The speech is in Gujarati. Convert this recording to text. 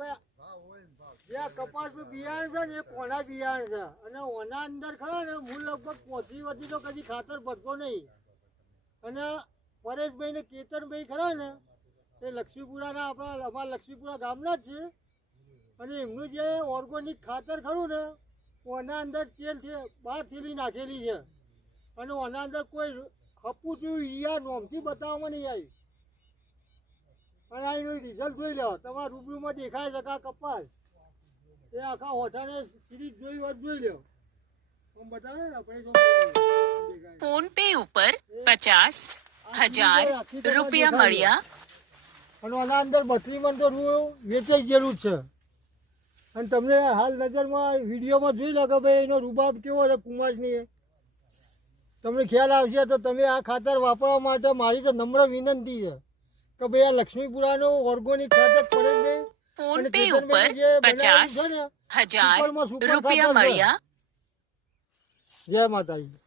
ભાઈ આ કપાસ નું બિયારણ છે ને એ કોના બિયારણ છે અને ઓના અંદર ખરા ને હું લગભગ 5 વર્ષથી તો કદી ખાતર ભરતો નહીં અને પરેશભાઈ ને કેતનભાઈ ખરા ને એ લક્ષ્મીપુરાના આપણા અમારા લક્ષ્મીપુરા ગામના જ છે અને એમનું જે ઓર્ગોનિક ખાતર ખરું ને ઓના અંદર તેલ 12 થેલી નાખેલી છે અને ઓના અંદર કોઈ હપું જેવું ઈયા નોમથી બતાવવામાં નહીં આવ્યું અને આ એનું રિઝલ્ટ જોઈ લો તમારા રૂબરૂમાં દેખાય છે કે આ કપાસ એ આખા હોઠાને સિરીઝ જોઈ વાત જોઈ લો આમ બતાવે ને આપણે ફોન પે ઉપર 50,000 રૂપિયા મળ્યા અને આના અંદર 32 મણ તો રૂ વેચાઈ ગયેલું છે અને તમને હાલ નજરમાં વિડીયોમાં જોઈ લો કે ભાઈ એનો રૂબાબ કેવો છે કુમાસની તમને ખ્યાલ આવશે તો તમે આ ખાતર વાપરવા માટે મારી તો નમ્ર વિનંતી છે કે ભાઈ આ લક્ષ્મીપુરાનો ઓર્ગોનિક ખાતર પરેશભાઈ ફોન પે ઉપર 50,000 રૂપિયા મળ્યા. જય માતાજી.